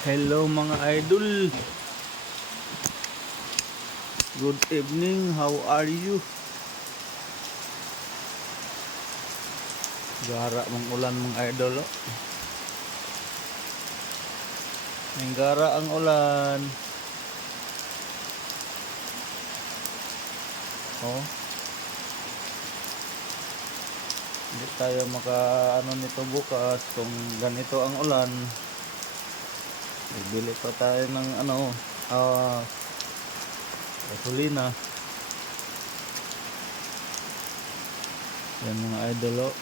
Hello mga idol. Good evening. How are you? Gara mang ulan mga idol. Oh. Gara ang ulan. Oh. Hindi tayo maka nito bukas kung ganito ang ulan. Bibili pa tayo ng gasolina. Yan mga idol. Oh.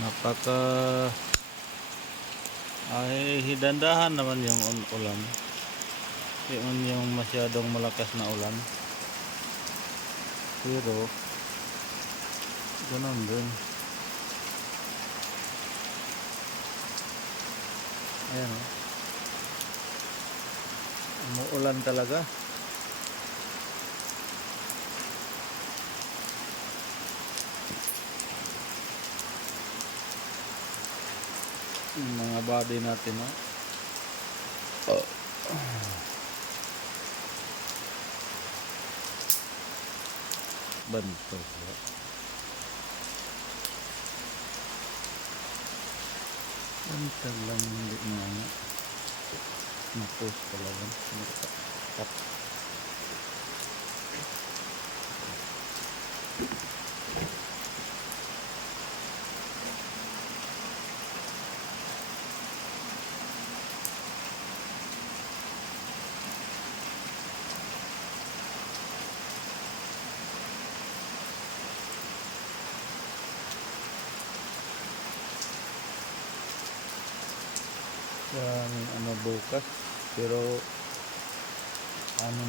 Napaka hidandahan naman yung ulan. Hindi man yung masyadong malakas na ulan. Pero ganun din. Ayan o. Umuulan talaga. Yung mga body natin o. Banto. Bantag lang hindi nga nga. Na-post talaga. Tap. Yan bukas, pero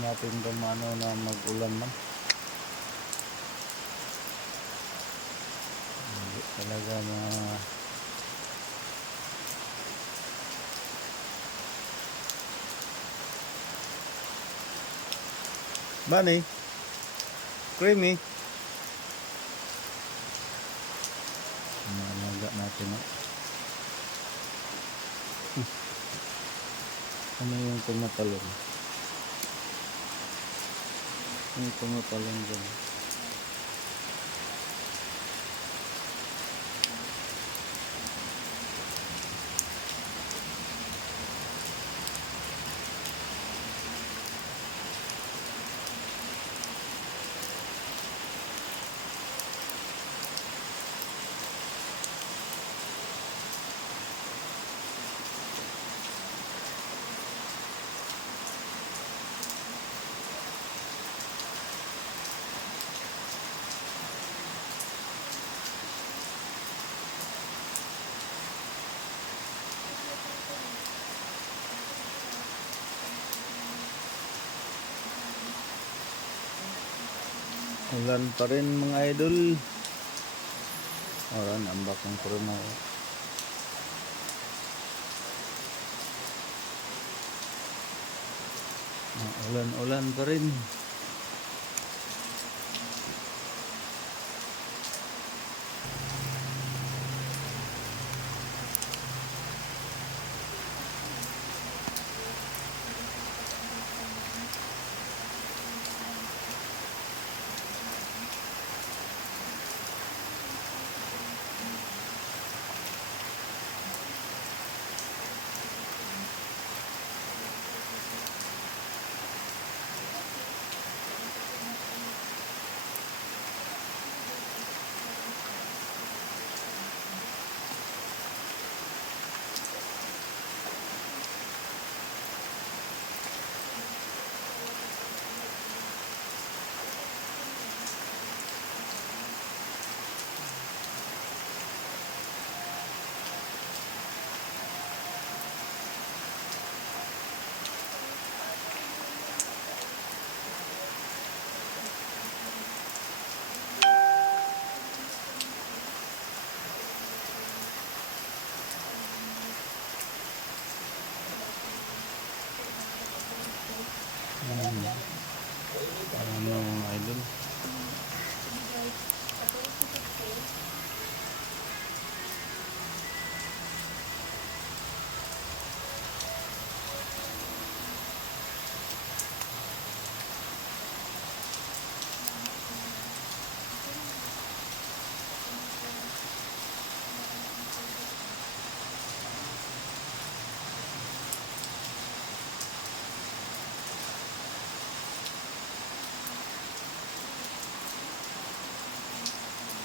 natin kumano na mag-ulan man, hindi talaga na Bunny creamy malaga natin ano yung tumatalon dyan. Ulan pa rin mga idol. Oran, ambak ang kurma. Ulan pa rin.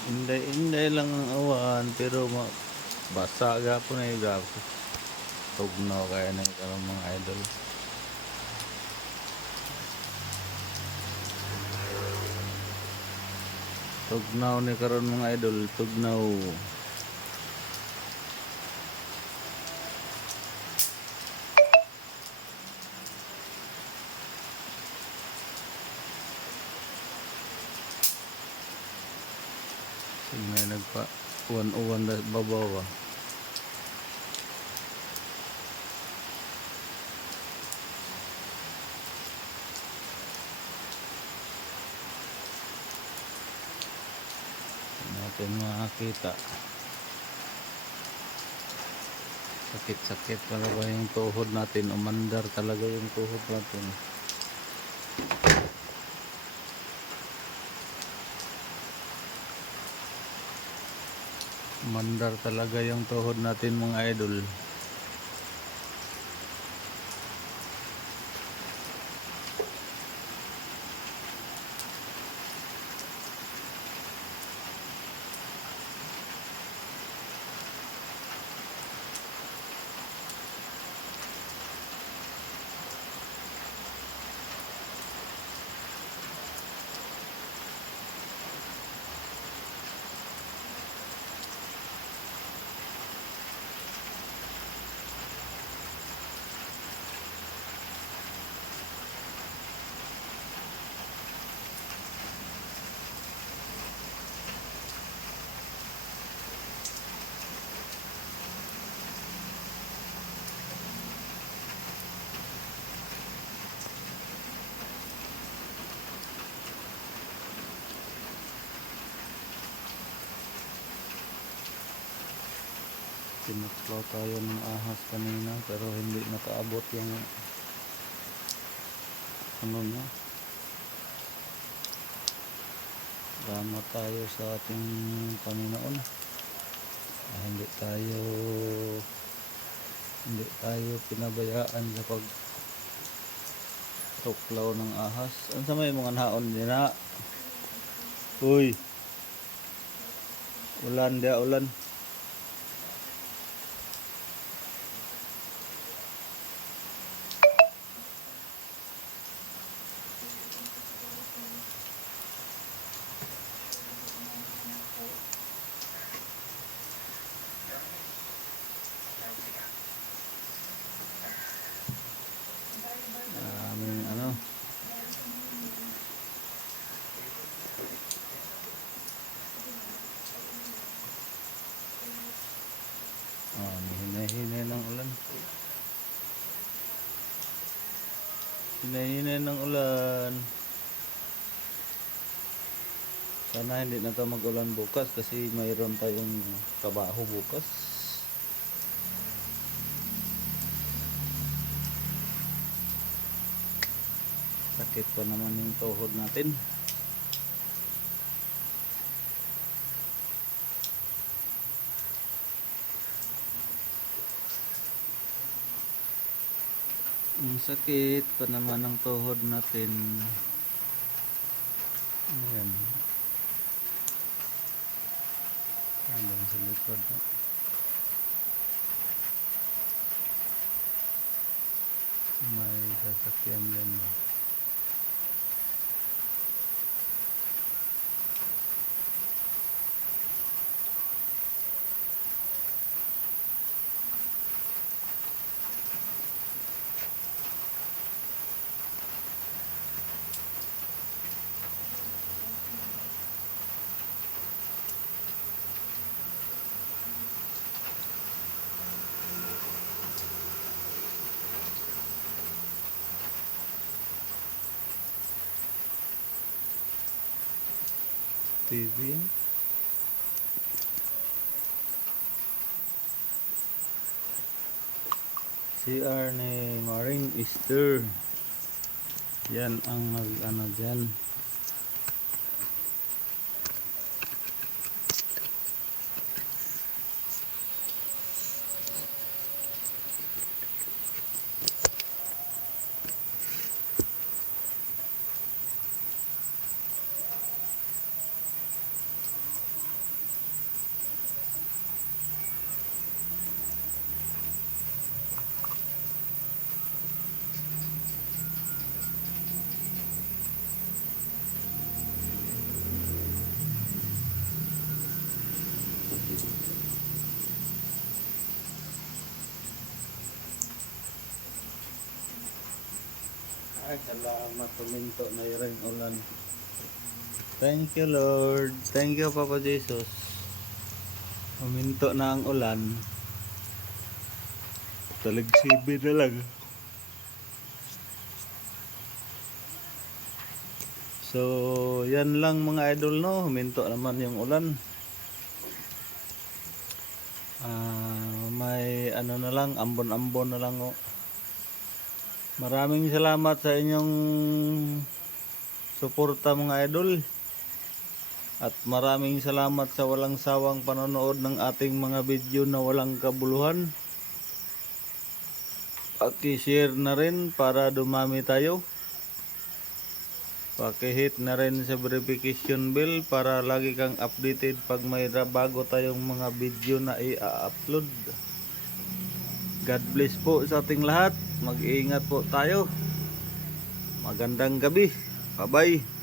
Inday lang ang awan pero basa gapon ay gapo. Tugnaw kaya na karon mga idol. Tugnaw ni karon mga idol, tugnaw. May nagpa uwan-uwan na babaw ah. Natin makakita. Sakit-sakit talaga yung tuhod natin. Umandar talaga yung tuhod natin. Umandar talaga yung tuhod natin mga idol. Tinaklaw tayo ng ahas kanina pero hindi nakaabot yung ano niya. Salamat tayo sa ating Panginoon. Hindi tayo pinabayaan sa pagtuklaw ng ahas. Ano sa may mga naon nila? Uy! Ulan dia ulan. Ano? Hinay-hinay ng ulan. Hinay-hinay ng ulan. Sana hindi na ito mag-ulan bukas kasi mayroon tayong trabaho bukas. Sakit pa naman yung tuhod natin. Ang sakit pa naman ng tuhod natin. Ayan. Hanggang sa likod. May sasakyan yan. TV. CR ni Maring Easter. Yan ang ano dyan. Ay, salamat. Tuminto na yung ulan. Thank you, Lord. Thank you, Papa Jesus. Tuminto na ang ulan. Talag-sibi na lang. So, yan lang mga idol, no. Huminto naman yung ulan. May ano na lang, ambon-ambon na lang, oh. Maraming salamat sa inyong suporta mga idol. At maraming salamat sa walang sawang panonood ng ating mga video na walang kabuluhan. Paki-share na rin para dumami tayo. Paki-hit na rin sa verification bell para lagi kang updated pag may bago tayong mga video na i-upload. God bless po sa ating lahat. Mag-iingat po tayo. Magandang gabi. Bye-bye.